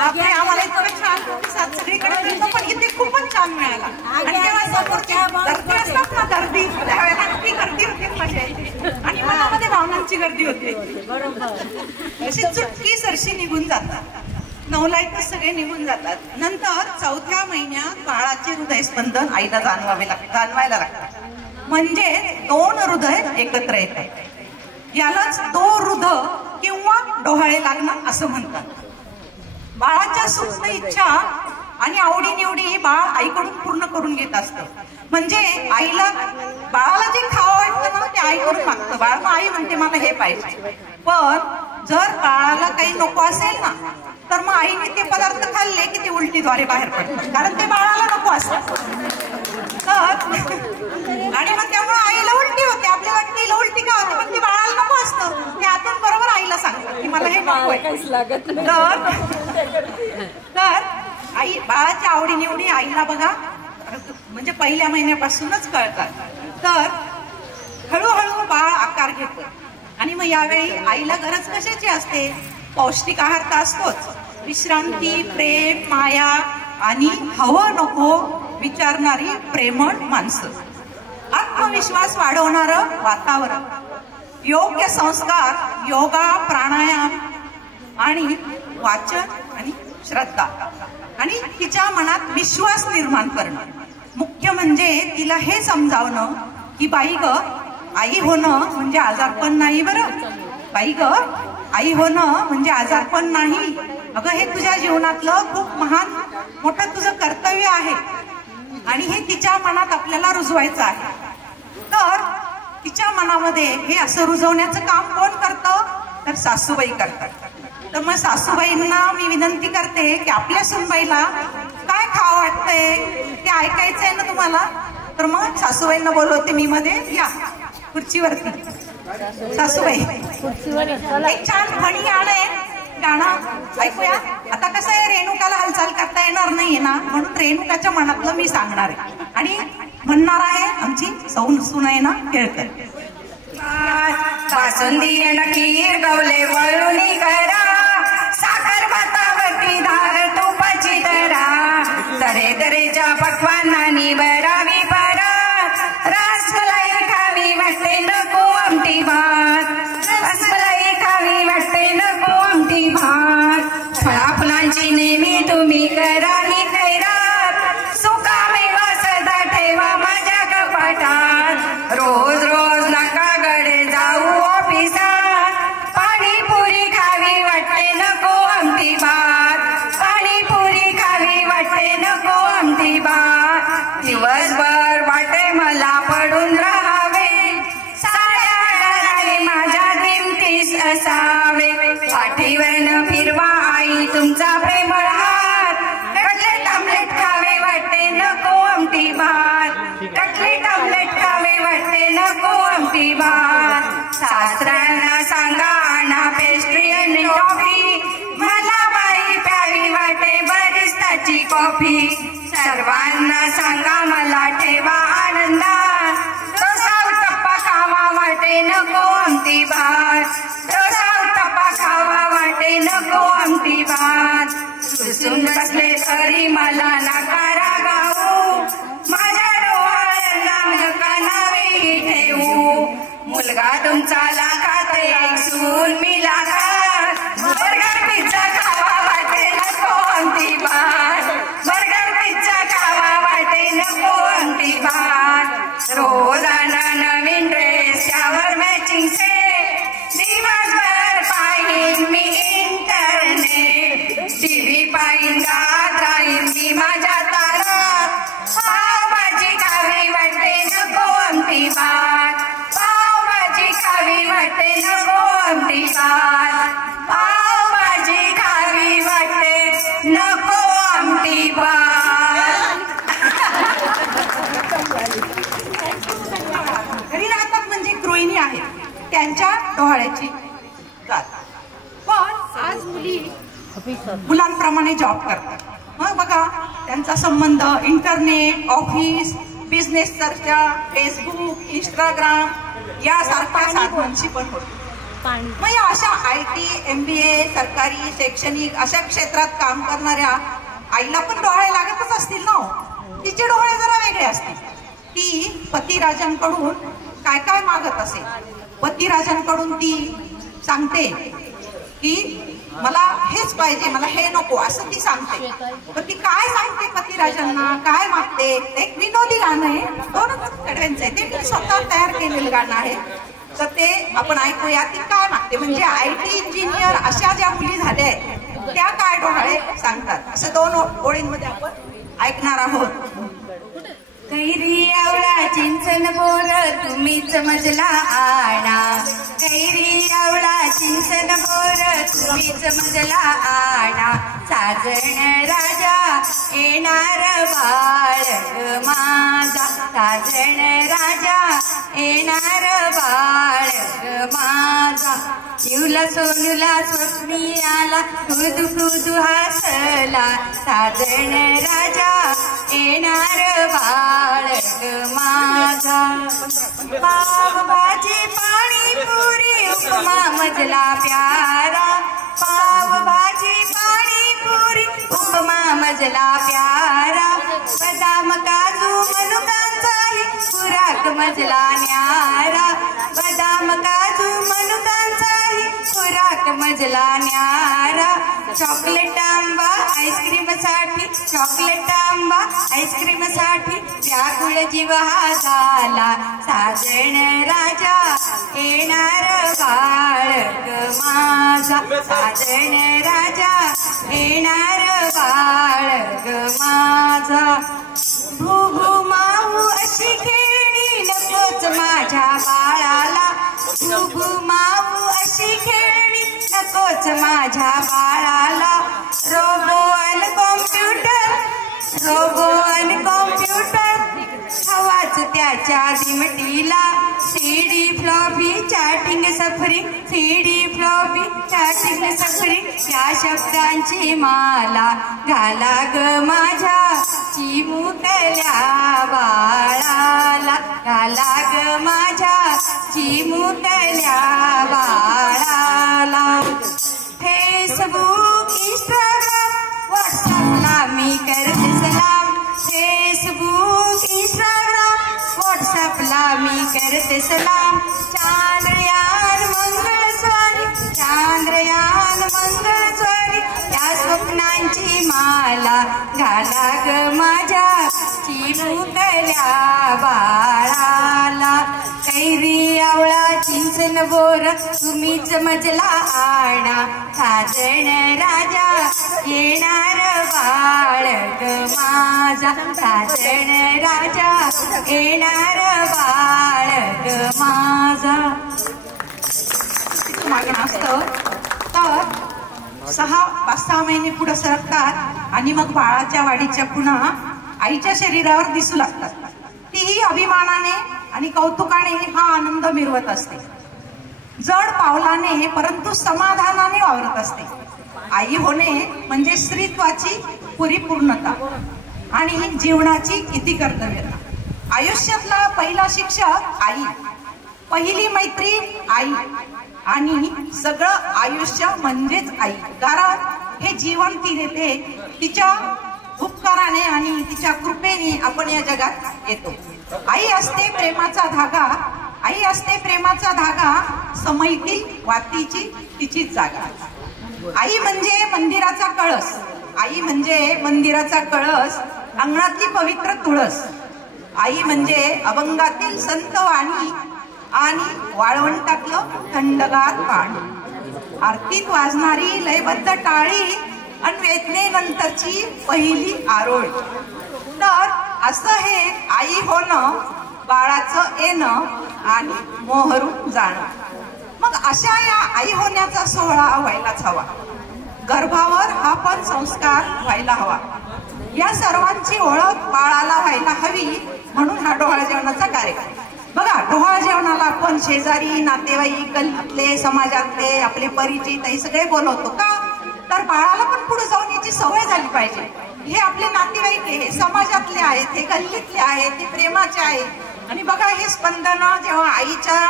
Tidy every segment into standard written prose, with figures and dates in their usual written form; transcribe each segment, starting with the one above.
बापरे आम्हाला इतकं छान प्रतिसाद सगळीकडे मिळतो, पण इथे खूपच छान मिळाला. आणि तेव्हा समोरची गर्दी असतात ना, गर्दी त्यावेळेला इतकी गर्दी होती मजा येते आणि मनामध्ये भावनांची गर्दी होते. अशी चुटकी सरशी निघून जातात, नवलाईतच सगळे निघून जातात. नंतर 4थ्या महिन्यात बाळाचे हृदयस्पंदन आईला जाणवायला लागतात. म्हणजे 2 हृदय एकत्र येतात. यालाच दो हृद किंवा डोहाळे लागणं असं म्हणतात. बाळाच्या सूक्ष्म इच्छा आणि आवडीनिवडी बाळ आईकडून पूर्ण करून घेत असतं. म्हणजे आईला बाळाला जे खावं वाटतं ना ते आईकडून मागतं बाळ, मग आई म्हणते मला हे पाहिजे. पण जर बाळाला काही नको असेल ना तर मग आईने ते पदार्थ खाल्ले की ते उलटीद्वारे बाहेर पडतात, कारण ते बाळाला नको असतात. आणि मग त्यामुळे आईला उलटी होते. आपल्या वाटते हिला उलटी का होते, पण ते बाळाला नको असतं. ते आतून बरोबर आईला सांगतात की मला हे नको आहे. तर आई बाळाच्या आवडीनिवडी आईला बघा म्हणजे पहिल्या महिन्यापासूनच कळतात. तर हळूहळू बाळ आकार घेतं आणि मग यावेळी आईला गरज कशाची असते? पौष्टिक आहार तर असतोच, विश्रांती, प्रेम, माया आणि हवं नको विचारणारी प्रेमळ माणसं, आत्मविश्वास वाढवणारं वातावरण, योग्य संस्कार, योगा, प्राणायाम आणि वाचन आणि श्रद्धा आणि तिच्या मनात विश्वास निर्माण करणं. मुख्य म्हणजे तिला हे समजावणं की बाई ग, आई होणं म्हणजे आजारपण नाही. बरं बाई ग, आई होणं म्हणजे आजारपण नाही. अगं हे तुझ्या जीवनातलं खूप महान मोठं तुझं कर्तव्य आहे आणि हे तिच्या मनात आपल्याला रुजवायचं आहे. तर तिच्या मनामध्ये हे असं रुजवण्याचं काम कोण करतं? तर सासूबाई करतात. तर मग सासूबाईंना मी विनंती करते की आपल्या सुनबाईला काय खावं वाटतंय ते ऐकायचंय ना तुम्हाला. तर मग सासूबाईंना बोलवते मी मध्ये, या खुर्चीवरती. सासूबाई एक छान फणी गाणं ऐकूया. आता कसं आहे, रेणुकाला हालचाल करता येणार नाहीये ना, म्हणून रेणुकाच्या मनातलं मी सांगणार आहे आणि म्हणणार आहे आमची सुनयना केळकर. बासुंदी खीर गवले वळुनी करा, साखर भातावरती धार तुपाची धरा, तरे तरेच्या पक्वानांनी भरावी परत, रसमलाई खावी वाटते नको आमटी भात, रसमलाई खावी वाटते नको आमटी भात. फळा फुलांची नेहमी तुम्ही करा ही खैरात, सुकामेवा सदा ठेवा माझ्या कपाटात, रोज रोज नका गडे जाऊ ऑफिसात, पाणीपुरी खावी वाटते नको आमटी भात, पाणीपुरी खावी वाटते नको आमटी भात. दिवसभर वाटे मला पडून राहावे, साड्या माझ्या दिमतीस असावे, पाठीवरनं फिरवा आई तुमचा प्रेमळ हात, कटलेट आमलेट खावे वाटते नको आमटी भात, कटलेट आमलेट खावे वाटते नको आमटी भात. सासऱ्यांना सांगा आणा पेस्ट्री आणि टॉफी, मला बाई प्यावी वाटे बरिस्ताची कॉफी, सर्वांना सांगा मला ठेवा आनंदात, डोसा उत्तप्पा खावा वाटे नको आमटी भात, डोसा उत्तप्पा खावा वाटे नको आमटी भात. सुसून बसले तरी मला नकारा गाऊ, माझ्या डोहाळ्यांना नका नावे ठेवू, मुलगा तुमचा लाखात एक सून मी लाखात, बर्गर पिझ्झा खावा वाटे नको आमटी भात, बर्गर पिझ्झा खावा वाटे नको आमटी भात. रोजाना नवीन ड्रेस त्यावर मॅचिंग सेट, दिवसभर पाहिन मी इंटरनेट, टीव्ही पाहिन गात राहीन मी माझ्या तारात, पावभाजी खावी वाटते नको आमटी भात, पावभाजी खावी वाटते नको आमटी भात, पावभाजी खावी वाटते नको आमटी भात. घरी राहतात म्हणजे गृहिणी आहेत, त्यांच्या डोहाळ्याची जात. पण आज मुली मुलांप्रमाणे जॉब करतात. मग बघा त्यांचा संबंध इंटरनेट, ऑफिस, बिझनेस चर्चा, फेसबुक, इंस्टाग्राम यासारख्या साधनांशी पण होतो. मग या अशा IT, MBA, सरकारी शैक्षणिक अशा क्षेत्रात काम करणाऱ्या आईला पण डोळे लागतच असतील ना. तिचे डोळे जरा वेगळे असतील. ती पतिराजांकडून काय काय मागत असेल. पतिराजांकडून ती सांगते की मला हेच पाहिजे, मला हे नको, असं ती सांगते. तर ती काय सांगते पतिराजांना, काय मागते. एक विनोदी गाणं आहे, दोनच कडव्यांचं आहे, ते मी स्वतः तयार केलेलं गाणं आहे. तर ते आपण ऐकूया. ती काय मागते, म्हणजे IT इंजिनियर अशा ज्या मुली झाल्या आहेत त्या काय डोहाळे सांगतात, असं 2 ओळींमध्ये आपण ऐकणार आहोत. कैरी आवळा चिंचन बोर तुम्हीच मजला आणा. कैरी आवळा चिंचन बोर तुम्हीच मजला आणा. साजण राजा येणार बाळग माझा. साजण राजा येणार बाळग माझा. येऊला सोनूला स्वप्नी आला कुदू कुदू हसला. साजण राजा येणार बाळग माझा. पावभाजी पाणीपुरी उपमा मजला प्यारा. पावभाजी पाणीपुरी उपमा मजला प्यारा. बदाम काजू मनुकांचाही खुराक मजला न्यारा. बदाम काजू मनुकांचाही खुराक मजला न्यारा. चॉकलेट आंबा आईस्क्रीम साठी. चॉकलेट आंबा आईस्क्रीम साठी व्याकुळ जीव हा झाला. साजण राजा येणार बाळग माझा. साजण राजा येणार बाळग माझा. भूभू माऊ अशी खेळणी नकोच माझ्या बाळाला. भूभू माऊ अशी खेळणी नकोच माझ्या बाळाला. रोबो अन कॉम्प्युटर. रोबो अन कॉम्प्युटर हवाच त्याच्या दिमटीला. CD floppy chatting suffering. CD floppy chatting suffering या शब्दांची माला घाला ग माझ्या चिमुकल्या बाळाला. घाला ग माझ्या चिमुकल्या बाळाला. फेसबुक इंस्टाग्राम व्हॉट्सअपला मी करते सलाम. फेसबुक इंस्टाग्राम व्हॉट्सअपला मी करते सलाम. चांद्रयान मंगळस्वारी. चांद्रयान मंगळस्वारी या स्वप्नांची माला घाला ग माझ्या चिमुकल्या बाळाला. कैरी आवळा चिंचन बोर तुम्हीच मजला आणा. साजण राजा येणार बाळग माझा. साजण राजा येणार बाळग माझा. मागणं असतं. तर 5-6 महिने पुढे सरकतात आणि मग बाळाच्या वाढीच्या पुन्हा आईच्या शरीरावर दिसू लागतात. तीही अभिमानाने आणि कौतुकाने हा आनंद मिरवत असते. जड पावलाने परंतु समाधानाने वावरत असते. आई होणे म्हणजे स्त्रीत्वाची परिपूर्णता आणि जीवनाची इतिकर्तव्यता. आयुष्यातला पहिला शिक्षक आई, पहिली मैत्री आई आणि सगळं आयुष्य म्हणजेच आई. कारण हे जीवन ती देते. तिच्या उपकाराने आणि तिच्या कृपेने आपण या जगात येतो. आई असते प्रेमाचा धागा. आई असते प्रेमाचा धागा. समयती वातीची तिचीच जागा. आई म्हणजे मंदिराचा कळस. आई म्हणजे मंदिराचा कळस. अंगणातली पवित्र तुळस. आई म्हणजे अभंगातील संत वाणी आणि वाळवंटातलं थंडगार पाणी. आरतीत वाजणारी लयबद्ध टाळी आणि वेदनेनंतरची पहिली आरोळी. तर असं हे आई होणं, बाळाचं येणं आणि मोहरून जाणं. मग अशा या आई होण्याचा सोहळा व्हायलाच हवा. गर्भावर हा पण संस्कार व्हायला हवा. या सर्वांची ओळख बाळाला व्हायला हवी. म्हणून हा डोहाळ जेवणाचा कार्यक्रम. बघा, डोहाळ जेवणाला आपण शेजारी, नातेवाईक, गल्लीतले, समाजातले, आपले परिचित हे सगळे बोलवतो का? तर बाळाला पण पुढे जाऊन याची सवय झाली पाहिजे. हे आपले नातेवाईक आहे, हे समाजातले आहेत, हे गल्लीतले आहेत, हे प्रेमाचे आहेत. आणि बघा हे स्पंदन जेव्हा आईच्या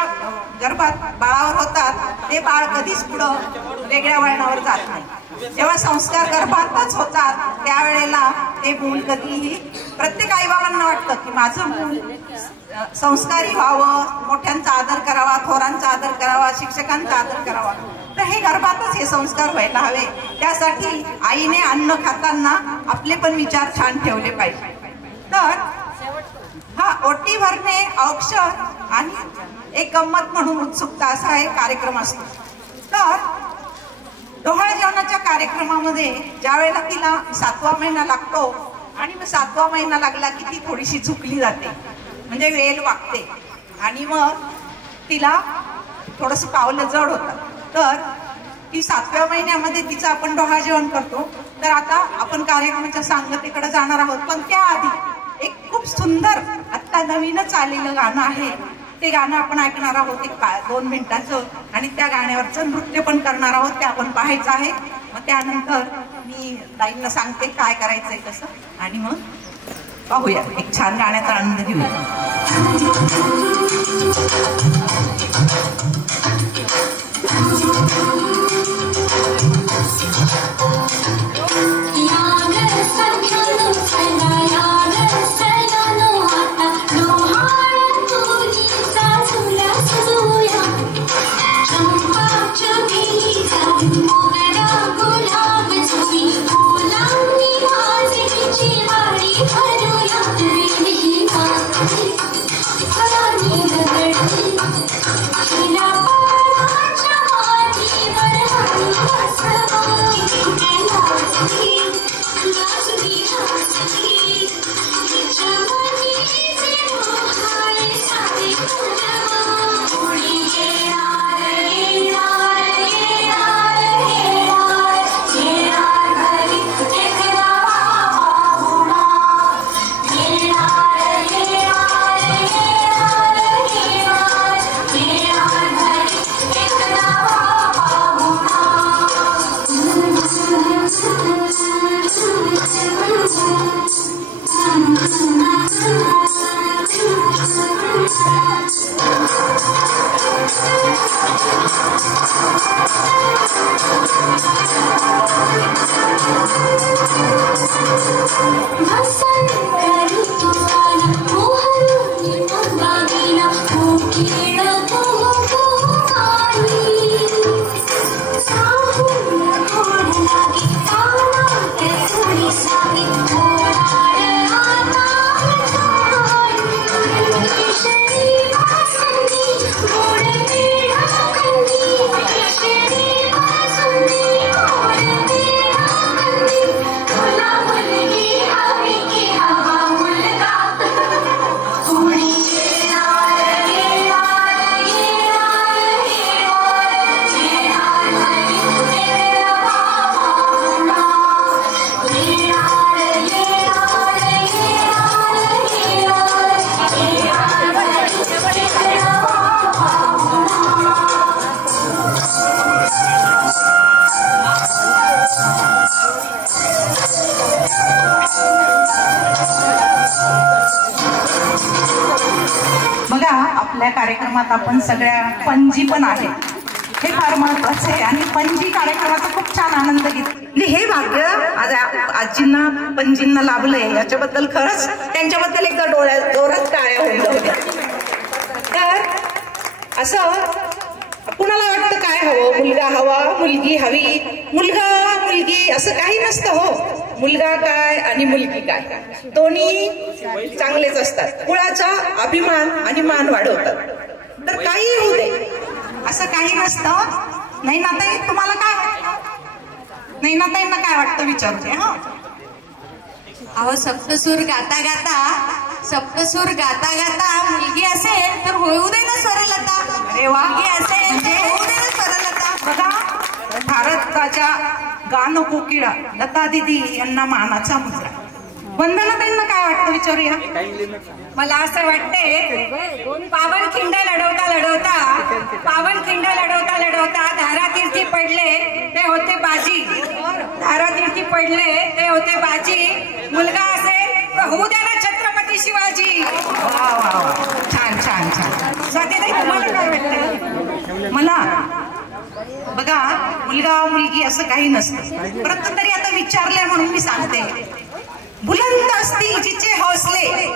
गर्भात बाळावर होतात ते बाळ कधीच पुढं वेगळ्या वळणावर जात नाही. जेव्हा संस्कार गर्भातच होतात त्यावेळेला ते मूल कधीही प्रत्येक आईबाबांना वाटतं की माझं मूल संस्कारी व्हावं, मोठ्यांचा आदर करावा, थोरांचा आदर करावा, शिक्षकांचा आदर करावा. तर हे गर्भातच हे संस्कार व्हायला हवे. त्यासाठी आईने अन्न खाताना आपले पण विचार छान ठेवले पाहिजे. तर हा ओटी भरणे, औक्षण आणि एक गंमत म्हणून उत्सुकता असा एक कार्यक्रम असतो. तर डोहाळे जेवणाच्या कार्यक्रमामध्ये ज्या वेळेला तिला 7वा महिना लागतो आणि मग 7वा महिना लागला की ती थोडीशी झुकली जाते, म्हणजे वेल वागते आणि मग तिला थोडंसं पावलं जड होतं. तर ती 7व्या महिन्यामध्ये तिचं आपण डोहाळे जेवण करतो. तर आता आपण कार्यक्रमाच्या सांगतेकडे जाणार आहोत, पण त्याआधी एक खूप सुंदर आत्ता नवीनच आलेलं गाणं आहे. ते गाणं आपण ऐकणार आहोत 2 मिनिटाचं आणि त्या गाण्यावरचं नृत्य पण करणार आहोत. ते आपण पाहायचं आहे. मग त्यानंतर मी ताईंना सांगते काय करायचंय कसं आणि मग पाहूया, एक छान गाण्याचा आनंद घेऊया. कार्यक्रमात आपण सगळ्या पंजी पण आहे, हे फार महत्वाचं आहे. आणि पंजी कार्यक्रमाचा खूप छान आनंद घेतला. हे भाग्य आज आजींना पंजींना लाभलंय याच्याबद्दल खरंच त्यांच्याबद्दल एकदा डोळ्यात जोरात टाळ्या होऊन जाऊ. तर असं कुणाला वाटतं काय हवं, मुलगा हवा, मुलगी हवी, मुलगा मुलगी असं काही नसतं हो. मुलगा काय आणि मुलगी काय दोन्ही चांगलेच असतात. कुळाचा अभिमान आणि मान वाढवतात. तर काही होऊ दे, असं काही नसतं. नाही ना ताई, तुम्हाला काय वाटतं? नाही ना ताईंना काय वाटतं विचारते. हा अहो, सप्तसूर गाता गाता मुलगी असेल तर होऊ दे ना स्वरलता. अरे वा, मुलगी असेल तर होऊ दे ना स्वरलता. बघा, भारताच्या गान कोकिळा लता दिदी यांना मानाचा मुद्रा. वंदना ताईंना काय वाटतं विचारूया. मला असं वाटते, पावनखिंड लढवता धारातीर्थी पडले ते होते बाजी. मुलगा असेल तर होऊ द्या ना छत्रपती शिवाजी. वा वा वा, छान छान छान. स्वातीताई, तुम्हाला काय वाटतं? मला बघा, मुलगा मुलगी असं काही नसतं, परंतु तरी आता विचारलंय म्हणून मी सांगते. बुलंद असतील जिचे हौसले,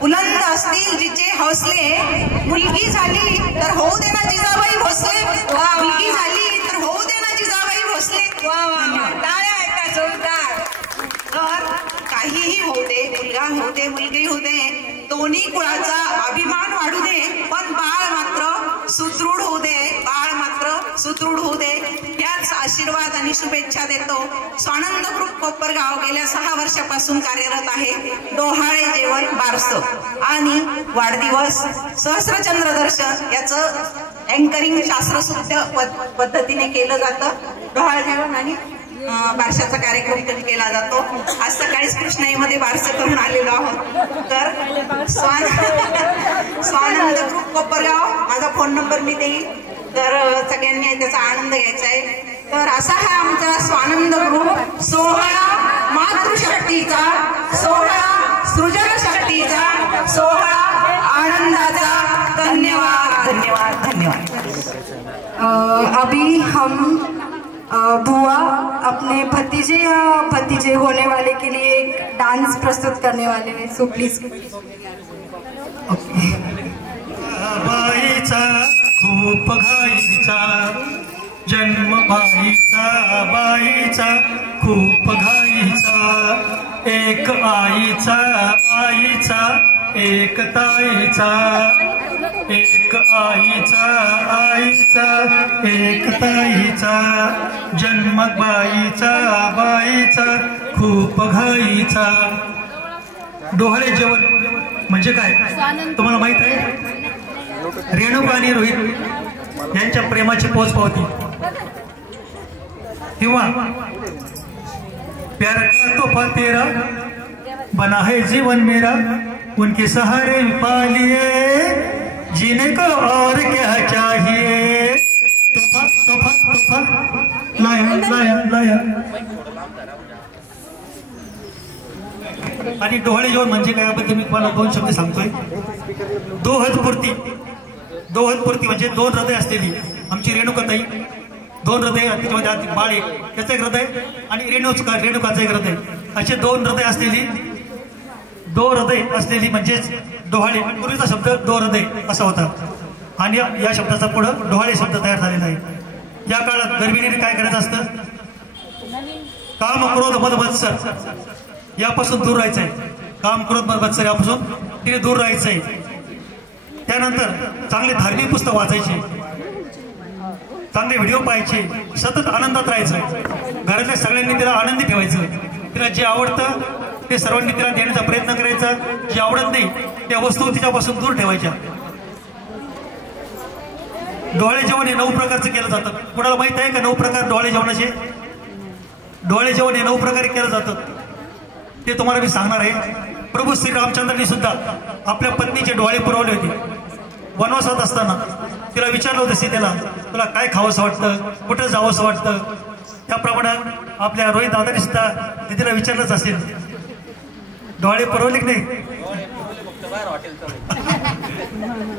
बुलंद असतील जिचे हौसले, मुलगी झाली तर होऊ दे ना जिजाबाई भोसले. मुलगी झाली तर होऊ दे ना जिजाबाई भोसले. वा वा वा, टाळ्या ऐका जोरदार. तर काहीही होऊ दे, मुलगा होऊ दे मुलगी होऊ दे, दोन्ही कुळाचा अभिमान वाढू दे, पण बाळ मात्र सुदृढ होऊ दे, बाळ मात्र सुदृढ होऊ दे, याच आशीर्वाद आणि शुभेच्छा देतो. स्वानंद ग्रुप कोपरगाव गेल्या 6 वर्षापासून कार्यरत आहे. डोहाळे जेवण बारसं आणि वाढदिवस सहस्रचंद्र दर्शन याचं अँकरिंग शास्त्रशुद्ध पद्धतीने केलं जातं. डोहाळे जेवण आणि बारशाचा कार्यक्रम केला जातो. आज सकाळीच कृष्णाईमध्ये बारसं करून आलेलो आहोत. तर स्वानंद ग्रुप कोपरगाव, माझा फोन नंबर मी देईल, तर सगळ्यांनी त्याचा आनंद घ्यायचा आहे. तर असा हा आमचा स्वानंद ग्रुप सोहळा मातृशक्तीचा, सोहळा सृजन शक्तीचा, सोहळा आनंदाचा. धन्यवाद धन्यवाद धन्यवाद. अभी हम बुआ अपने भतीजे होने वाले के लिए एक डांस प्रस्तुत करने वाले हैं, सो प्लीज. बाईचा खूप घाईचा जन्म, बाईचा खूप घाईचा, एक आईचा एक ताईचा, एक आईचा एक ताईचा, जन्म बाईचा खूप घाईचा. डोहाळे जेवण म्हणजे काय तुम्हाला माहित आहे? रेणुका आणि रोहित यांच्या प्रेमाची पोचपावती, किंवा प्यार का तोहफा तेरा बना है जीवन मेरा, उनके सहारे पालिए जीने को और क्या चाहिए. तोहफा तोहफा तोहफा लाया लाया लाया. आणि डोहाळे जेवण म्हणजे काय याबद्दल मी तुम्हाला 2 शब्द सांगतोय. दोहदपूर्ती म्हणजे 2 हृदय असलेली आमची रेणुकाताई, 2 हृदय, त्याच्यामध्ये बाळ एक, त्याचं एक हृदय, आणि रेणुकाचं एक हृदय, असे 2 हृदय असलेली, 2 हृदय असलेली म्हणजेच डोहाळे. पूर्वीचा शब्द 2 हृदय असा होता, आणि या शब्दाचा पुढं डोहाळे शब्द तयार झालेला आहे. या काळात गर्भिणीने काय करायचं असतं? काम, क्रोध, मद, मत्सर यापासून दूर राहायचंय. काम, क्रोध, मद, मत्सर यापासून तिने दूर राहायचंय. त्यानंतर चांगले धार्मिक पुस्तक वाचायचे, चांगले व्हिडिओ पाहायचे, सतत आनंदात राहायचं. घरातल्या सगळ्यांनी तिला आनंदी ठेवायचं. तिला जे आवडतं ते सर्वांनी तिला देण्याचा प्रयत्न करायचा, जे आवडत नाही त्या वस्तू तिच्यापासून दूर ठेवायच्या. डोहाळे जेवण हे 9 प्रकारचं केलं जातं. कुणाला माहित आहे का 9 प्रकार डोहाळे जेवणाचे? डोहाळे जेवण हे 9 प्रकारे केलं जातं, ते तुम्हाला मी सांगणार आहे. प्रभू श्री रामचंद्रांनी सुद्धा आपल्या पत्नीचे डोहाळे पुरवले होते. वनवासात असताना तिला विचारलं होतं सीतेला, तुला काय खावंसं वाटतं, कुठं जावंसं वाटतं. त्याप्रमाणे आपल्या रोहित दादानी सुद्धा तिला विचारलंच असेल, डोहाळे पुरवले की नाही?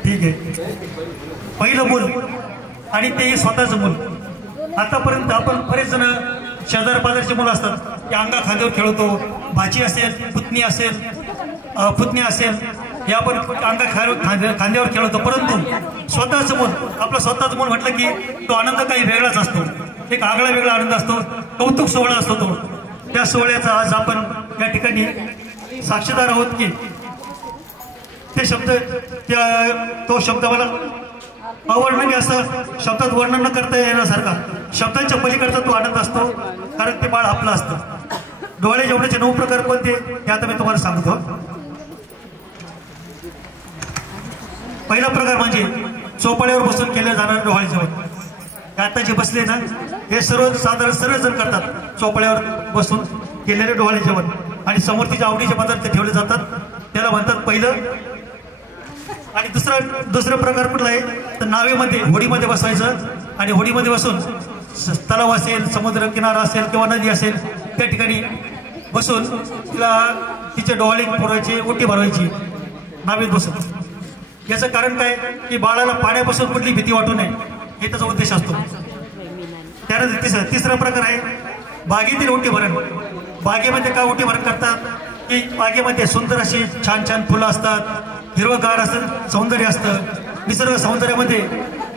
ठीक आहे. पहिलं मूल, आणि तेही स्वतःचं मूल. आतापर्यंत आपण बरेच जण शेजार पाजारची मुलं असतात, ते अंगा खांद्यावर खेळतो. भाची असेल, पुतणी असेल, हे आपण अंगा खांद्यावर खेळतो. परंतु स्वतःचं मूल, आपलं स्वतःचं मूल म्हटलं की तो आनंद काही वेगळाच असतो, एक आगळा वेगळा आनंद असतो, कौतुक सोहळा असतो तो. त्या सोहळ्याचा आज आपण या ठिकाणी साक्षीदार आहोत की ते शब्द, तो शब्द मला अवर्णनीय असं शब्दात वर्णन न करता येण्यासारखा, शब्दांच्या पलीकडचा तो आनंद असतो, कारण ते बाळ आपलं असतं. डोहाळे जेवणाचे 9 प्रकार कोणते हे आता मी तुम्हाला सांगतो. पहिला प्रकार म्हणजे चोपाळ्यावर बसून केलं जाणारं डोहाळे जेवण. आता जे बसले ना, हे सर्वजण करतात, चोपाळ्यावर बसून केलेले डोहाळे जेवण. आणि समोर तिच्या आवडीचे पदार्थ ठेवले जातात, त्याला म्हणतात पहिलं. आणि दुसरं प्रकार कुठला आहे तर नावेमध्ये, होडीमध्ये बसवायचं, आणि होडीमध्ये बसून तलाव असेल, समुद्र किनारा असेल किंवा नदी असेल त्या ठिकाणी बसून तिला तिचे डोळे पुरवायचे, ओटी भरवायची नावेत बसून. याचं कारण काय की बाळाला पाण्यापासून कुठली भीती वाटू नये हे त्याचा उद्देश असतो. त्यानंतर तिसरा प्रकार आहे बागेतील ओटी भरण. बागेमध्ये काय ओटी भरण करतात की बागेमध्ये सुंदर अशी छान छान फुलं असतात, हिरवगार असतं, सौंदर्य असतं. निसर्ग सौंदर्यामध्ये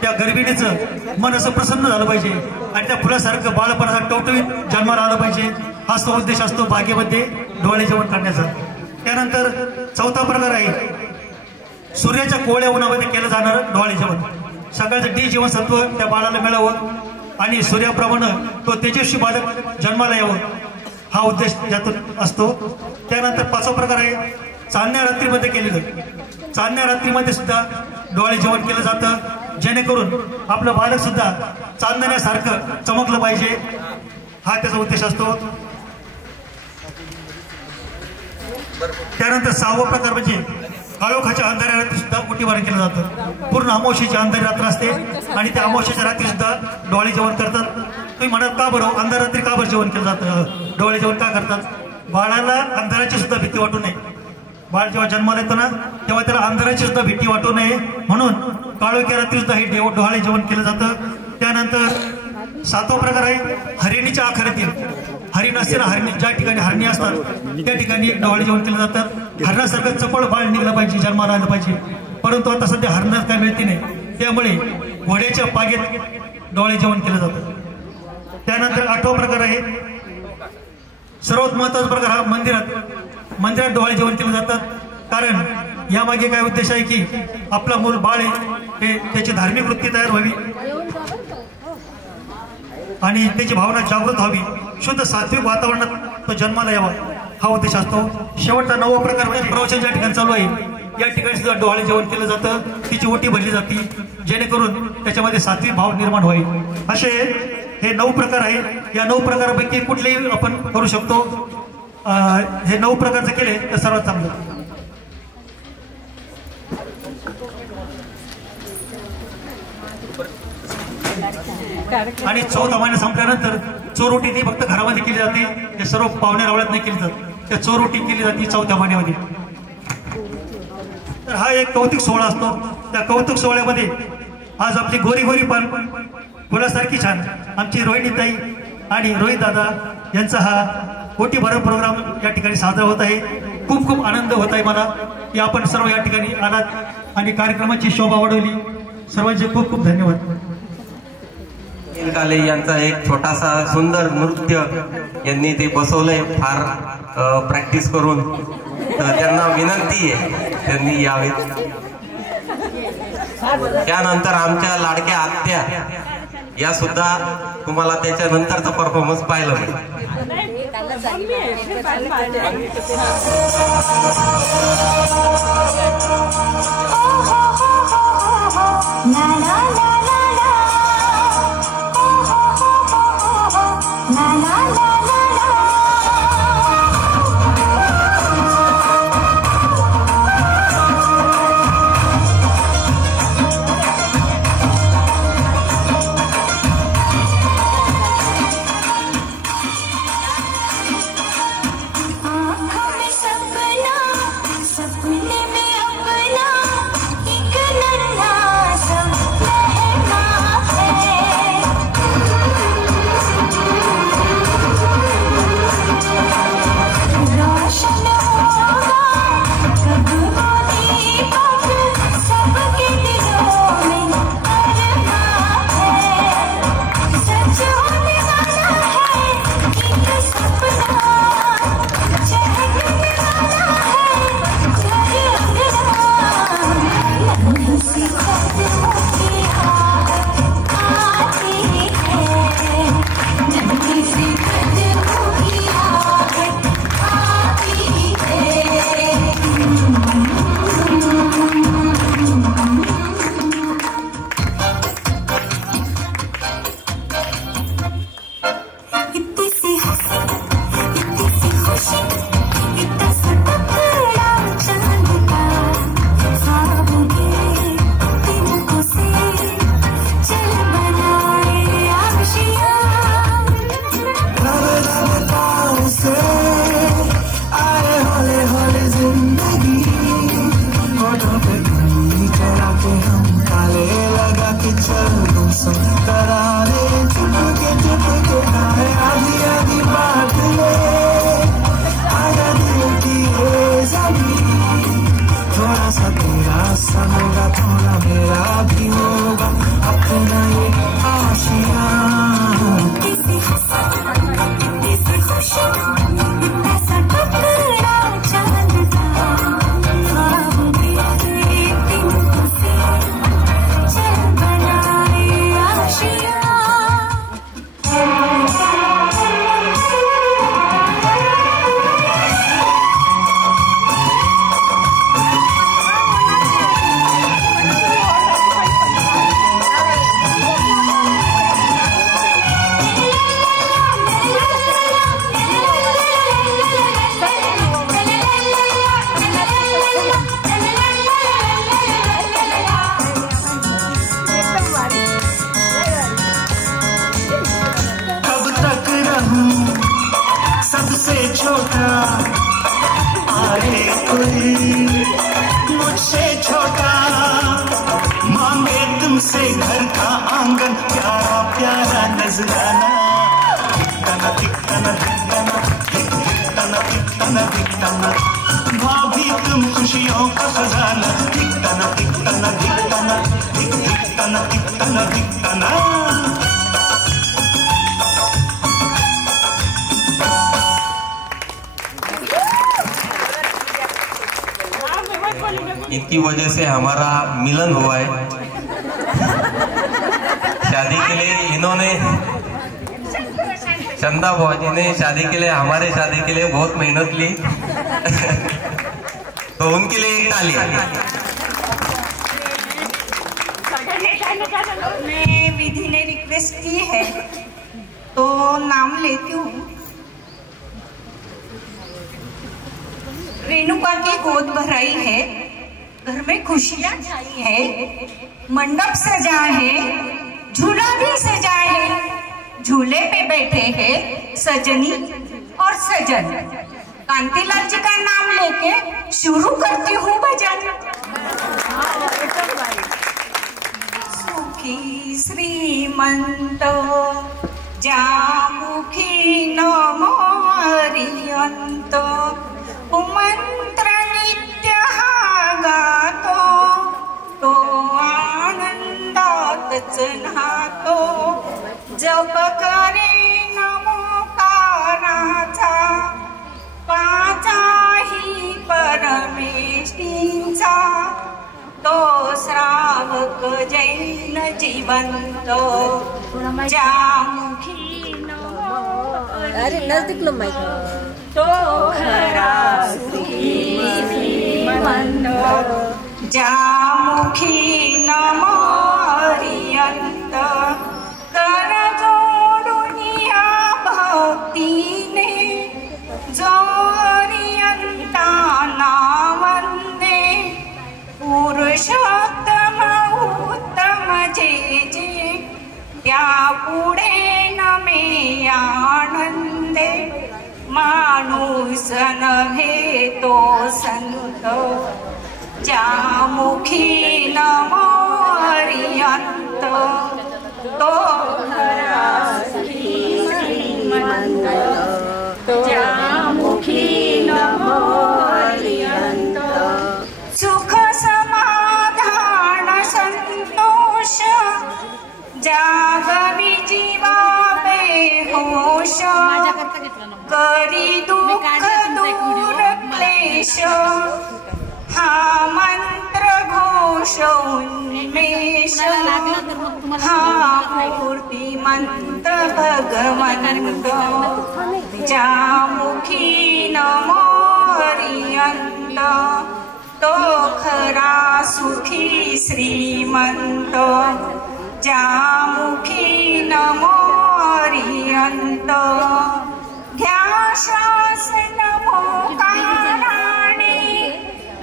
त्या गर्भिणीचं मन असं प्रसन्न झालं पाहिजे आणि त्या फुलासारखं बाळपणा टवटवीत जन्माला आलं पाहिजे. हाच तो उद्देश असतो बागेमध्ये डोळे जेवण करण्याचा. त्यानंतर चौथा प्रकार आहे सूर्याच्या कोवळ्या उन्हामध्ये केलं जाणारं डोळे जेवण. सकाळचं डी जीवनसत्व त्या बाळाला मिळावं आणि सूर्याप्रमाणे तो तेजस्वी बालक जन्माला यावं हा उद्देश त्यातून असतो. त्यानंतर पाचवा प्रकार आहे चांदण्या रात्रीमध्ये केलेलं. चांदण्या रात्रीमध्ये सुद्धा डोळे जेवण केलं जातं जेणेकरून आपलं बालक सुद्धा चांदण्यासारखं चमकलं पाहिजे हा त्याचा उद्देश असतो. त्यानंतर सहावा प्रकार म्हणजे काळोखाच्या अंधाऱ्या रात्री सुद्धा ओटी भरण केलं जातं. पूर्ण अमावस्येची अंधारी रात्र असते आणि त्या अमावस्येच्या रात्री सुद्धा डोळे जेवण करतात. तुम्ही म्हणाल का बरं अंधार रात्री का बरं जेवण केलं जातं, डोळे जेवण का करतात? बाळाला अंधाराची सुद्धा भीती वाटू नये. बाळ जेव्हा जन्माला येतं ना तेव्हा त्याला अंधाराची सुद्धा भीती वाटू नये म्हणून काळोख्या रात्री सुद्धा हे डोळे जेवण केलं जातं. त्यानंतर सातवा प्रकार आहे हरिणीच्या आखाड्यातील. हरिण असते ना, हरिणी ज्या ठिकाणी हरणी असतात त्या ठिकाणी डोळे जेवण केलं जातात. हरणासारखं चपळ बाळ निघलं पाहिजे, जन्माला आलं पाहिजे. परंतु आता सध्या हरणात काय मिळते नाही त्यामुळे घोड्याच्या पागेत डोळे जेवण केलं जातं. त्यानंतर आठवा प्रकार आहे सर्वात महत्वाचा प्रकार हा मंदिरात डोळे जेवण केलं जातात. कारण यामागे काय उद्देश आहे की आपला मूल बाळ आहे त्याची धार्मिक वृत्ती तयार व्हावी आणि त्याची भावना जागृत व्हावी, शुद्ध सात्विक वातावरणात तो जन्माला यावा हा उद्देश असतो. शेवटचा नववा प्रकार म्हणजे प्रवचन ज्या ठिकाणी चालू आहे या ठिकाणी सुद्धा डोळे जेवण केलं जातं. तिची ओटी भरली जाते जेणेकरून त्याच्यामध्ये सात्विक भाव निर्माण होईल. असे हे 9 प्रकार आहे. या 9 प्रकारापैकी कुठलेही आपण करू शकतो. हे 9 प्रकारचे केले तर सर्वात चांगलं. आणि 14 महिने संपल्यानंतर चोरोटी ती फक्त घरामध्ये केली जाते. ते सर्व पाहुण्या रावळ्यात नाही केली जात. त्या चोरोटी केली जाते 4थ्या महिन्यामध्ये. तर हा एक कौतुक सोहळा असतो. त्या कौतुक सोहळ्यामध्ये आज आपली गोरी गोरी पान फुलासारखी छान आमची रोहिणीताई आणि रोहित दादा यांचा हा ओटी भरण प्रोग्राम या ठिकाणी साजरा होत आहे. खूप खूप आनंद होत आहे मला की आपण सर्व या ठिकाणी आलात आणि कार्यक्रमाची शोभा वाढवली. सर्वांचे खूप खूप धन्यवाद. काले यांचा एक छोटासा सुंदर नृत्य यांनी ते बसवलंय फार प्रॅक्टिस करून. त्यांना विनंती आहे त्यांनी यावेत. त्यानंतर आमच्या लाडक्या आत्या या सुद्धा तुम्हाला त्याच्यानंतरचा परफॉर्मन्स पाहायला मिळेल. सपने में अपना एक नन्हा सा नजराना धिक्काना धिक्काना धिक्काना धिक्काना धिक्काना धिक्काना भाभी तुम खुशियों का खजाना धिक्काना धिक्काना धिक्काना धिक्काना धिक्काना धिक्काना इनकी वजह से हमारा मिलन हुआ है। शादी के लिए इन्होंने, चंदा बुआ जी ने शादी के लिए, हमारे शादी के लिए बहुत मेहनत ली। तो उनके लिए एक ताली। मैं विधि ने रिक्वेस्ट की है तो नाम लेती हूँ। रेणुका की गोद भराई है, घर में खुशियां छाई है, मंडप सजा है, झूला भी सजा है, झूले पे बैठे हैं सजनी और सजन। कांतिलाल जी का नाम लेके शुरू करती हूँ भजन। सुखी श्रीमंत जामुखी नमो हरियंत मंत्र नित्य हा गातो तो आनंदातच न्हातो जप करे नमोकाराचा पाचाही परमेष्टींचा तो श्रावक जैन जिवंत जामुखी नमो अरे नजदीक लो माइक तो खरा सुखी श्रीमंत जामुखी नमो हरियंत कर जोडून या भक्तीने जो हरियंता नावंदे पुरुषोत्तम उत्तम जे जे त्या पुढे नमे आनंदे माणूस नव्हे तो संत जामुखी नमो हरियंत तो खरा सुखी श्रीमंत जामुखी नमो हरियंत सुख समाधान संतोष जागवी जीवा बेहोश करी दुःख दूर क्लेश हा मंत्र घोष उन्मेष हा मूर्ती मंत्र भगवंत जामुखी नमो हरियंत तो खरा सुखी श्रीमंत जामुखी नमो हरियंत घ्या श्वास नमोकाराने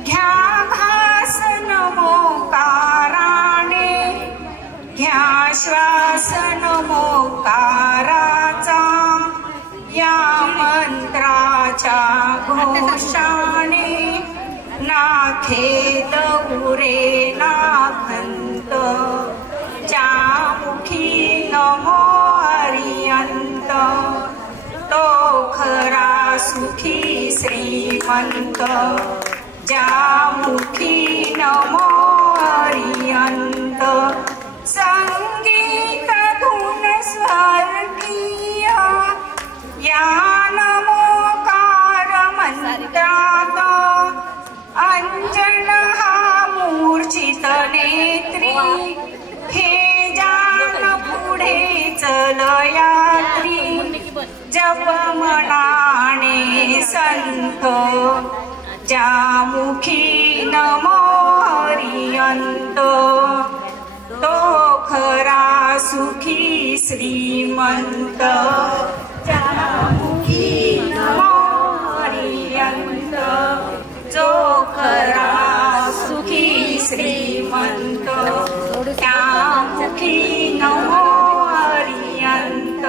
घ्या घास नमोकाराने घ्या श्वास नमोकाराचा या मंत्राच्या घोषाने नाखेत उरे नाखंत जामुखी नमो हरियंत तो खरा सुखी श्रीमंत जामुखी नमो हरियंत संगीत धुन स्वर्गीय या नमोकार मंत्रात अंजन हा मूर्छित नेत्री हे जान पुढे चल यात्री जप मनाने संत जामुखी नमो हरियंत तो खरा सुखी श्रीमंत जामुखी नमो हरियंत जो खरा सुखी श्रीमंत त्यामुखी नमो हरियंत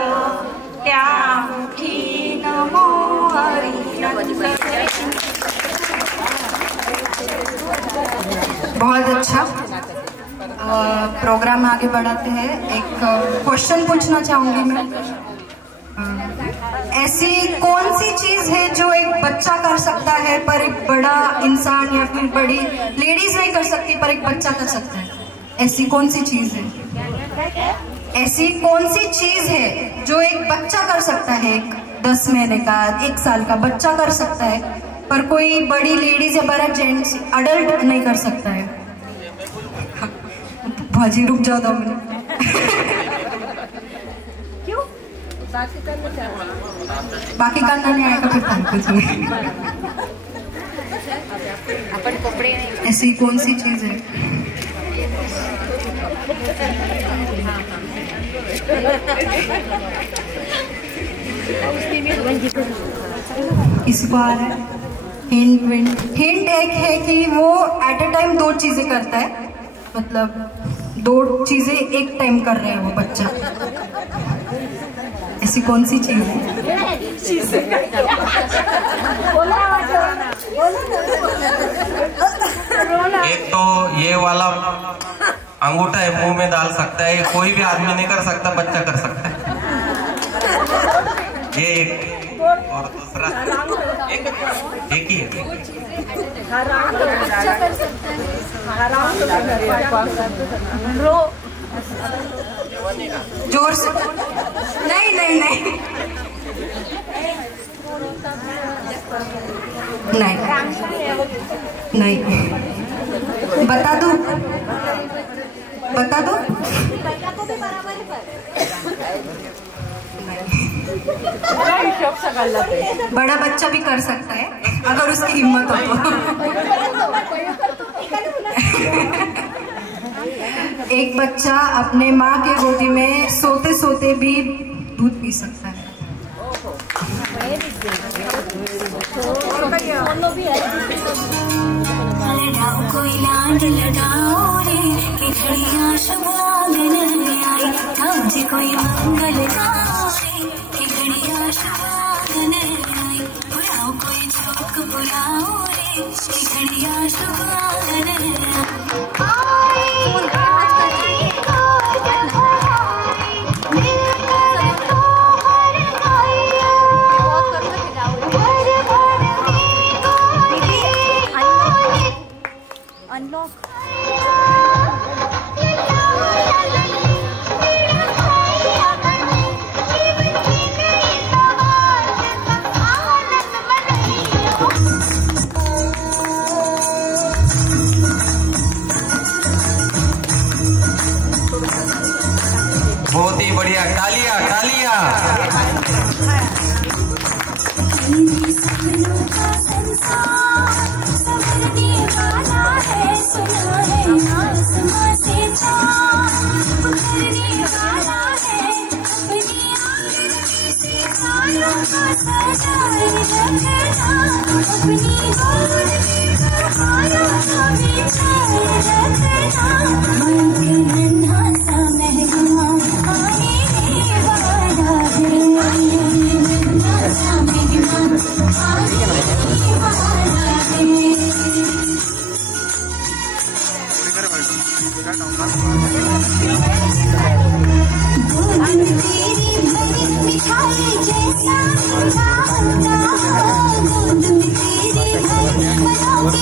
त्यामुखी नमो हरियंत। बहुत अच्छा प्रोग्राम आगे बढ़ाते हैं, एक क्वेश्चन पूछना चाहूंगी मैं। ऐसी कौन सी चीज है जो एक बच्चा कर सकता है पर एक बड़ा इंसान या फिर बड़ी लेडीज नहीं कर सकती पर एक बच्चा कर सकता है? ऐसी कौन सी चीज है? ऐसी कौन सी चीज है जो एक बच्चा कर सकता है, एक 10 महीने का 1 साल का बच्चा कर सकता है पर कोई बड़ी लेडीज या बड़ा जेंट्स अडल्ट नहीं कर सकता है? भाजी रुक जाओ 2 मिनट। क्यों? बाकी करना नहीं आएगा फिर कुछ नहीं। ऐसी कौन सी चीज है? इस बार हिंट एक है कि वो एट अ टाइम 2 चीजें करता है, मतलब 2 चीजें एक टाइम कर रहे हैं वो बच्चा। ऐसी कौन सी चीज है? एक तो ये वाला अंगूठा है, मुंह में डाल सकता है, कोई भी आदमी नहीं कर सकता, बच्चा कर सकता है। ये एक, और दूसरा एक ही है। जोर से नहीं नहीं नहीं नहीं नहीं बता दो बड़ा बच्चा भी कर सकता है अगर उसकी हिम्मत हो तो। एक बच्चा अपने माँ के गोदी में सोते सोते भी दूध पी सकता है। कोई लाड लगाओ रे कि घड़ियां शुभ आंगन आई, आज कोई मंगल गाओ रे कि घड़ियां शुभ आंगन आई, बुलाओ कोई झोंक बुलाओ रे कि घड़ियां शुभ आंगन अनलॉक। बहुत ही बढ़िया, तालियां तालियां। जैसा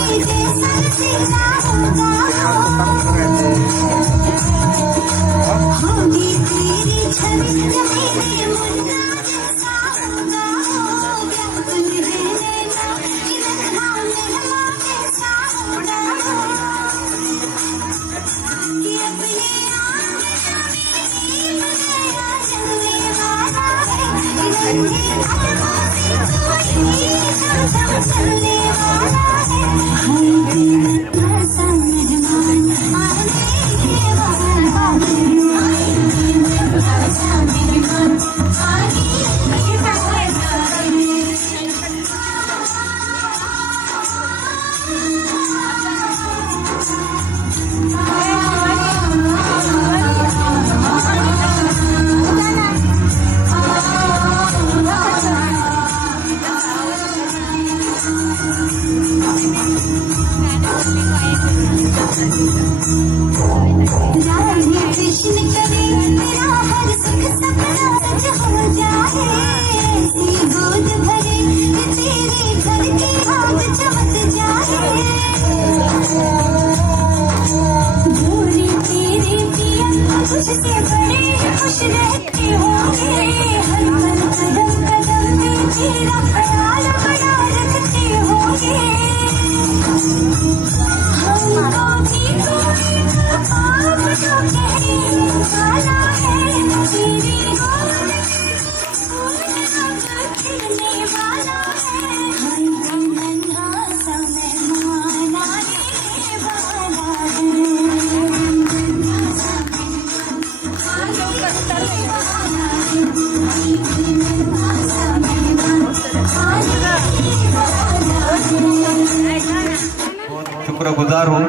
शुक्रगुजार हूँ।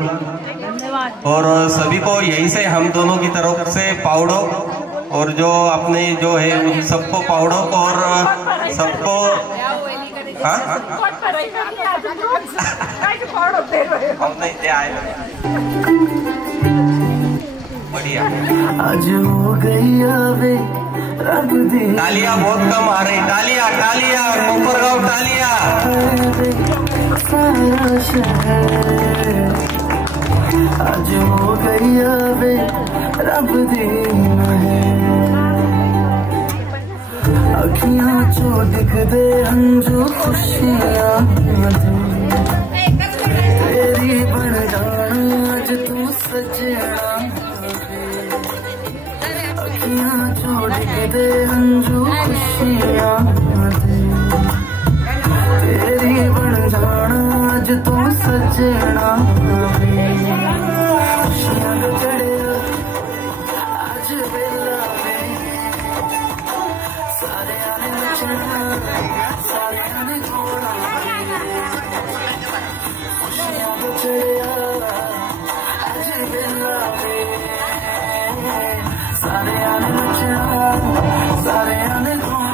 और सभी को यही से हम दोनों की तरफ से पाउडो, और जो अपने जो है उन सबको पाउडो, और सबको बढ़िया। आज हो गई आवे रब दी, तालियां बहुत कम आ रही, तालियां तालियां कोपरगांव तालियां। सारा शहर आज हो गई आवे रब दी है, अखियां चो दिखदे हंजू खुशियां तेरी बन जाना अज तू सजना, अखियां चो दिखदे हंजू खुशियां तेरी बन जाना अज तू सजना, खुशियां दे चढ़िया अज वेला सारे आने नचना सारे आने घोड़ा, खुशियां दे चढ़िया अज वेला सारे आने नचना सारे आने घोड़ा।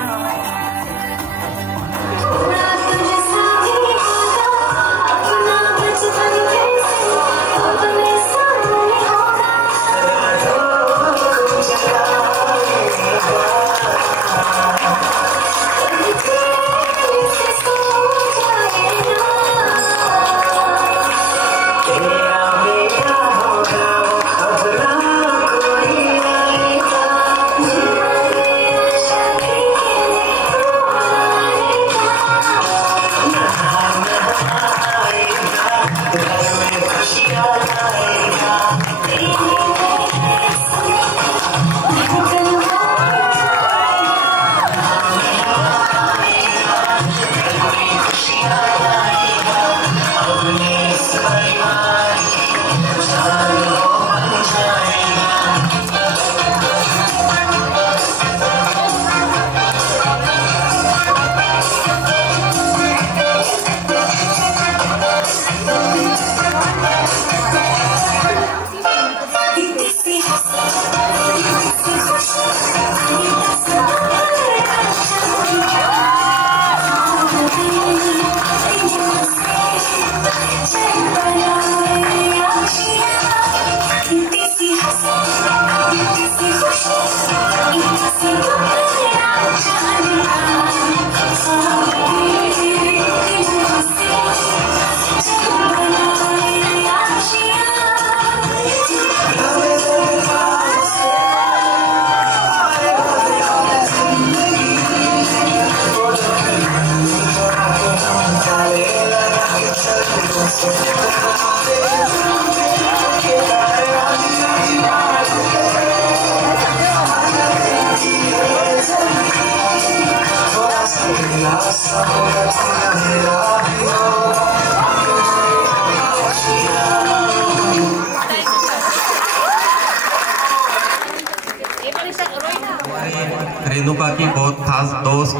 रेणुका की बहुत खास दोस्त,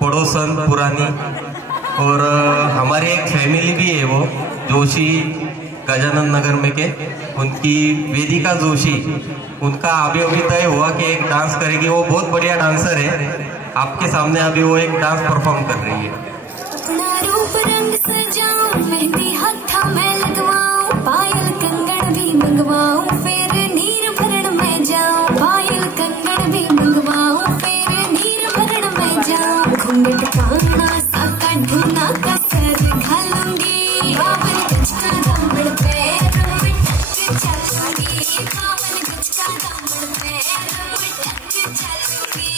पड़ोसन पुरानी, और हमारी एक फैमिली भी है, वो जोशी गजानन नगर में के, उनकी वेदिका जोशी, उनका अभी तय हुआ कि एक डांस करेगी। वो बहुत बढ़िया डांसर है, आपके सामने अभी वो एक डांस परफॉर्म कर रही है। अपना रूप रंग सजाऊं, मेहंदी हाथा मैं लगवाऊं, पायल कंगन भी मंगवाऊं, फिर नीर भरण में जाऊं, पायल कंगन भी मंगवाऊं, फिर नीर भरण में जाऊं, घूंघट पाना साका ढूंढना का सर घालूंगी, बावन गज का दामन पे रंग टक चलूंगी, बावन गज का दामन पे रंग टक चलूंगी।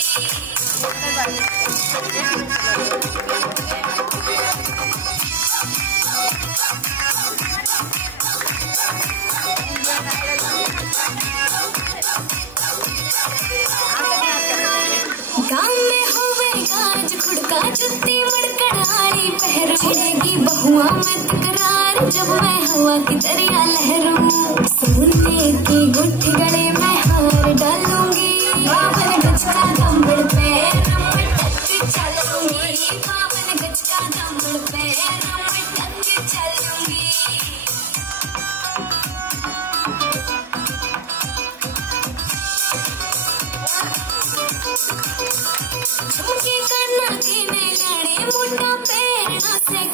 गाँव में होवेगा आज खुड़का जुत्ती मड़कड़ाई पहर, छिड़ेगी बहुआ में तकरार जब मैं हवा की दरिया लहरूं, सोने की गुट्ठी गले में हार डालूंगी, बावन गज का दामन पे रंग टक चलूंगी, बावन गज का दामन पे रंग टक चलूंगी।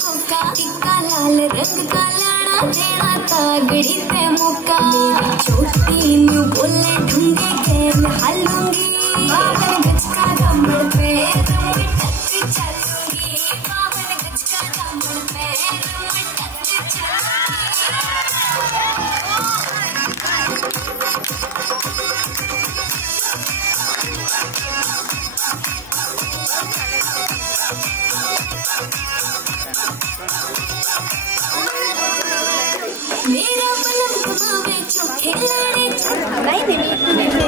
होका टिक्का लाल रंग का लाड़ा देना तागड़ी पे मुक्का मेरी छोटी न्यू बोले ढूंढे खेल हालूंगी बावन गज का कमर पे मैं टच चलूंगी बावन गज का कमर पे मैं टच मेरा पलंग भावे चोखे लाड़े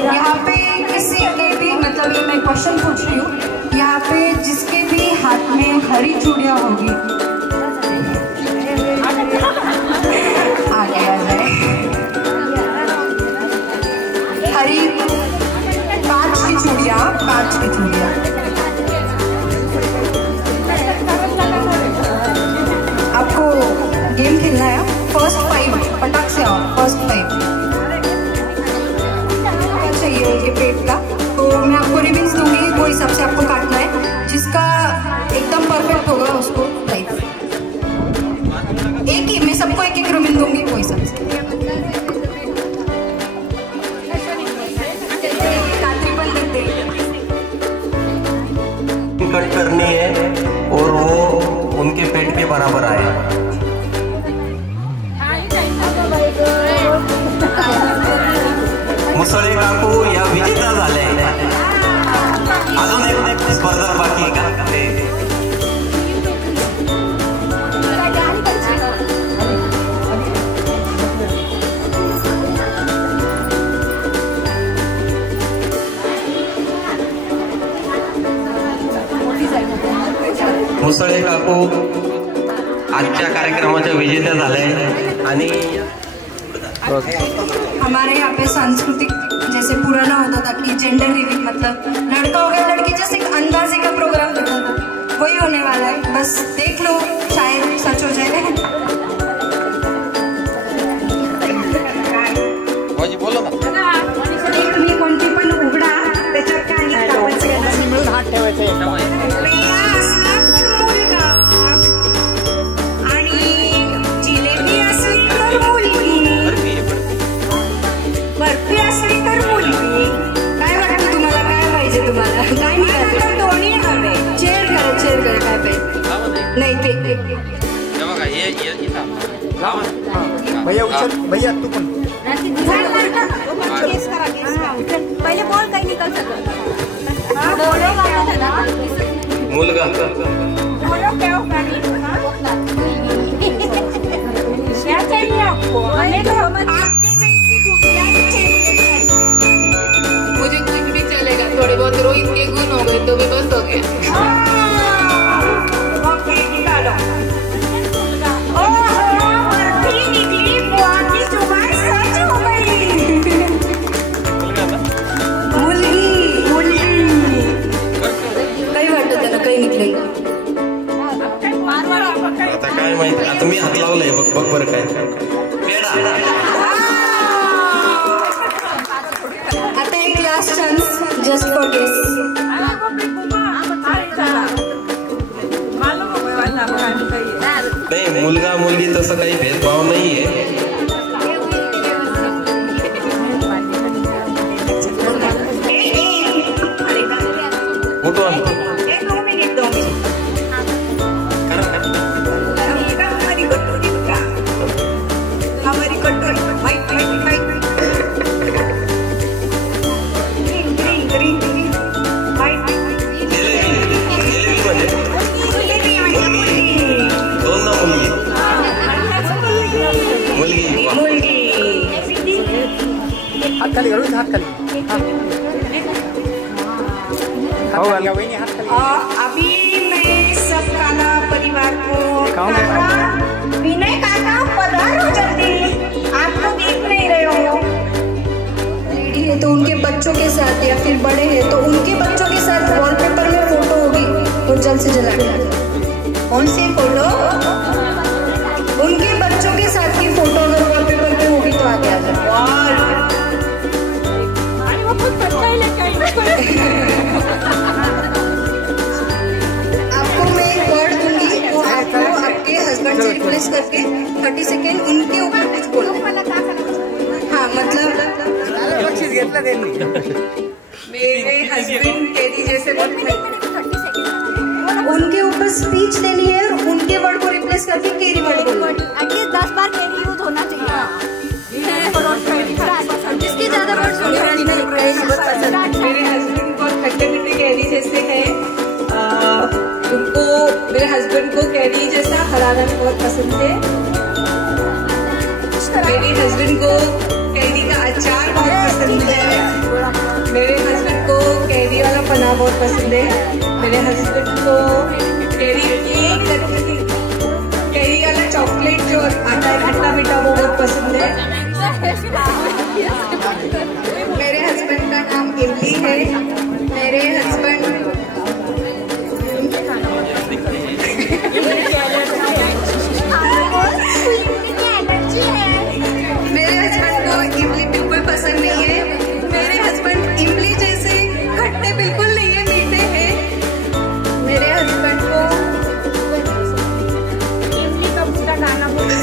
यहाँ पे किसी के भी मतलब ये मैं क्वेश्चन पूछ रही हूँ, यहाँ पे जिसके भी हाथ में हरी चूड़ियाँ होगी आगे आ जाए। हरी कांच की चूड़ियाँ, कांच की चूड़ियाँ। आपको गेम खेलना है, फर्स्ट 5 पटक से आओ, फर्स्ट 5 चाहिए उनके पेट का, तो मैं आपको रिबन्स दूंगी, वो हिसाब से आपको काटना है, जिसका एकदम परफेक्ट होगा उसको प्राइज। एक ही मैं सबको एक रिबन दूंगी वो हिसाब से। कट करनी है और वो उनके पेट के बराबर आए। मुसळे काकू या विजेता झाले। अजून एक स्पर्धा बाकी आहे का? मुसळे काकू आजच्या कार्यक्रमाच्या विजेत्या झाले आणि हमारे यहाँ पे सांस्कृतिक जैसे पुराना होता था कि जेंडर रिवील मतलब लड़का हो गया लड़की, जैसे एक अंदाजे का प्रोग्राम होता था, वही होने वाला है। बस देख लो, शायद सच हो जाए। बोलो ना। तुम्ही कोणती पण उघडा, त्याच्यात काही हात ठेवायचे आणि जिलेबी असली तर मुलगी, बर्फी असली तर मुलगी। काय वाटतं तुम्हाला, काय पाहिजे तुम्हाला? काय नाही, दोन्ही हवे। चेअर करा, चेअर करा, काय पाहिजे? नाही ते भैया उचल, भैया तू पण पहिले बोल काही निकल सकत मुलगा मुझे कुछ भी चलेगा, थोड़े बहुत रोहित के गुण हो गए तो भी बस हो गया। आता काय माहिती, आता मी हात लावलाय बघ बघ बरं काय पेढा। आता एक last chance just for guess. नाही, मुलगा मुलगी तसं काही भेदभाव नाहीये। कुठून हात खाली घालून, हात खाली अभी मैं सब काना परिवार को विनय काका पधारो जल्दी, आप तो देख नहीं रहे हो। लेडी है तो उनके बच्चों के साथ या फिर बड़े हैं तो उनके बच्चों के साथ वॉलपेपर में फोटो होगी तो जल्द से जल्द आगे। कौन सी फोटो? उनके बच्चों के साथ की फोटो अगर वॉलपेपर पे होगी तो आगे आ जाए। आपको मैं एक वर्ड दूंगी, वो आपको आपके रिप्लेस करके 30 सेकेंड उनके ऊपर कुछ बोलो। हाँ मतलब मेरे हस्बैंड कैरी जैसे उनके ऊपर स्पीच देनी है और उनके वर्ड को रिप्लेस करके केरी वर्ड बोलो। एटलीस्ट 10 बार केरी यूज होना चाहिए। जिसके ज्यादा वर्ड मेरे हस्बैंड को खट्टे मीठे कैरी जैसे है, उनको मेरे हस्बैंड को कैरी जैसा हराना भी बहुत पसंद है। मेरे हस्बैंड को कैरी का अचार बहुत पसंद है। मेरे हस्बैंड को कैरी वाला पना बहुत पसंद है। मेरे हस्बैंड को कैरी वाला चॉकलेट जो आता है खट्टा मीठा वो बहुत पसंद है। मेरे हस्बैंड का नाम इमली है। मेरे हस्बैंड को इमली बिल्कुल पसंद नहीं है। मेरे हस्बैंड इमली जैसे खट्टे बिल्कुल नहीं है, मीठे हैं। मेरे हस्बैंड को इमली का पूरा गाना बोलना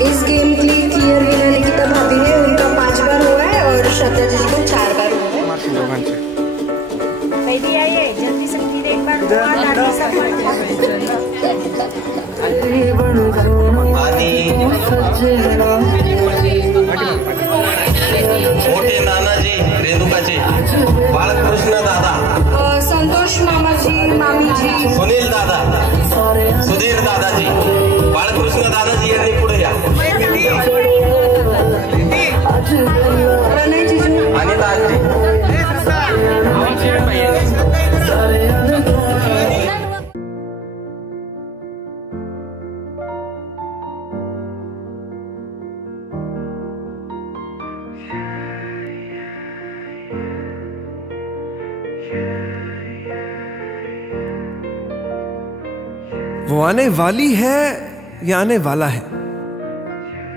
इस गेम के लिए क्लियर विनर निकिता भाभी है, उनका 5 बार हुआ है और श्रद्धा जी को 4 बार हुआ है। जल्दी से एक बार मोठे नानाजी रेणुकाचे, बाळकृष्ण दादा, संतोष मामाजी, मामीजी, सुनील दादा, सुधीर दादाजी, बाळकृष्ण दादाजी यांनी पुढे या। प्रणय जीजू आणि दादाजी वो आने वाली है या आने वाला है,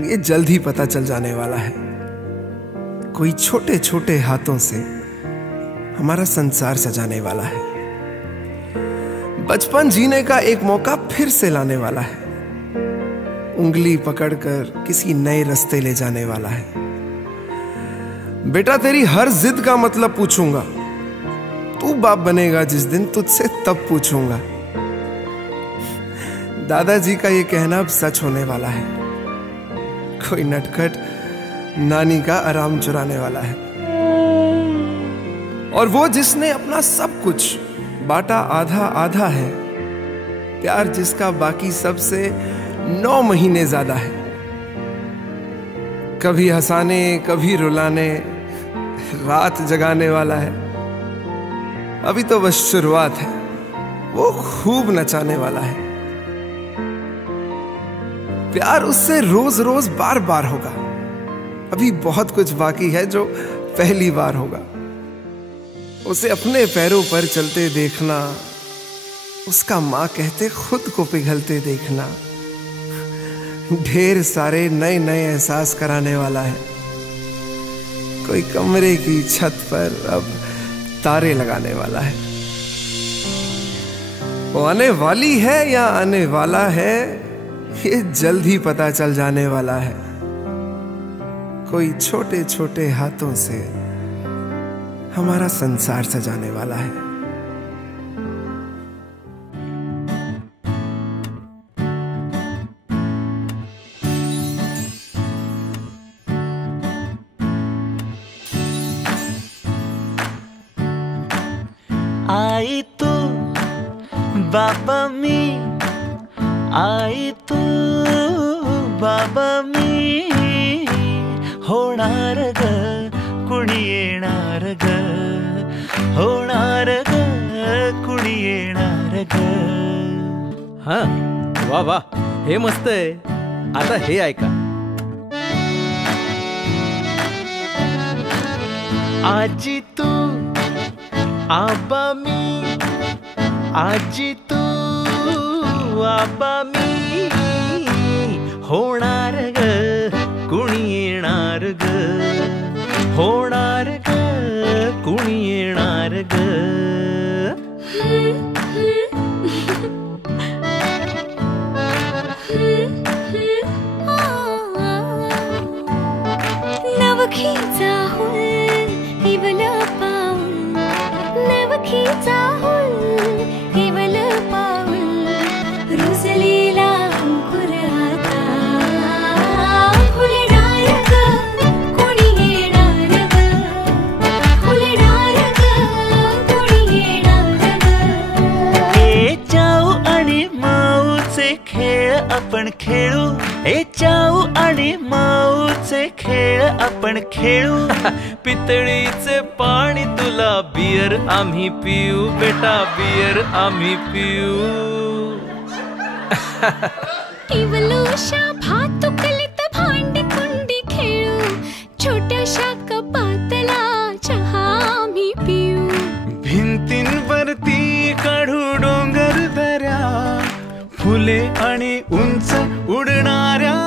ये जल्द ही पता चल जाने वाला है। कोई छोटे छोटे हाथों से हमारा संसार सजाने वाला है। बचपन जीने का एक मौका फिर से लाने वाला है। उंगली पकड़कर किसी नए रास्ते ले जाने वाला है। बेटा तेरी हर जिद का मतलब पूछूंगा, तू बाप बनेगा जिस दिन तुझसे तब पूछूंगा। दादाजी का ये कहना अब सच होने वाला है। कोई नटखट नानी का आराम चुराने वाला है। और वो जिसने अपना सब कुछ बांटा आधा आधा है, प्यार जिसका बाकी सबसे 9 महीने ज्यादा है। कभी हंसाने कभी रुलाने रात जगाने वाला है। अभी तो बस शुरुआत है, वो खूब नचाने वाला है। प्यार उससे रोज रोज बार बार होगा। अभी बहुत कुछ बाकी है जो पहली बार होगा। उसे अपने पैरों पर चलते देखना, उसका माँ कहते खुद को पिघलते देखना, ढेर सारे नए नए एहसास कराने वाला है। कोई कमरे की छत पर अब तारे लगाने वाला है। वो आने वाली है या आने वाला है, ये जल्द ही पता चल जाने वाला है। कोई छोटे छोटे हाथों से हमारा संसार सजाने वाला है। आई तू बाबा मी, आई तू बाबा मी, होणार ग कुणी येणार ग, होणार ग कुणी येणार ग। हा वा वा, हे मस्त आहे। आता हे ऐका। आजी तू आबा मी, आजी तू आबा मी, होणार ग कुणी येणार ग, होणार ग ग. नवखीचा हुल केवल पाऊल, नवखीचा हुल केवल पाऊल, रुजलेला अंकुर आता फुलणार ग, कोणी येणार ग, फुलणार ग, कोणी येणार ग. ए चाऊ आणि माऊचे खेळ आपण खेळू, ए चाऊ आणि माऊचे खेळ आपण खेळू. पितळीचे पाणी तुला, बियर आम्ही पिऊ बेटा, बियर आम्ही पिऊ. केवलोशा भातुकलीत भांडी कुंडी खेळू, छोट्याशा कपातला चहा आम्ही पिऊ. भिंतींवरती काढू डोंगर दऱ्या, फुले आणि उंच उडणाऱ्या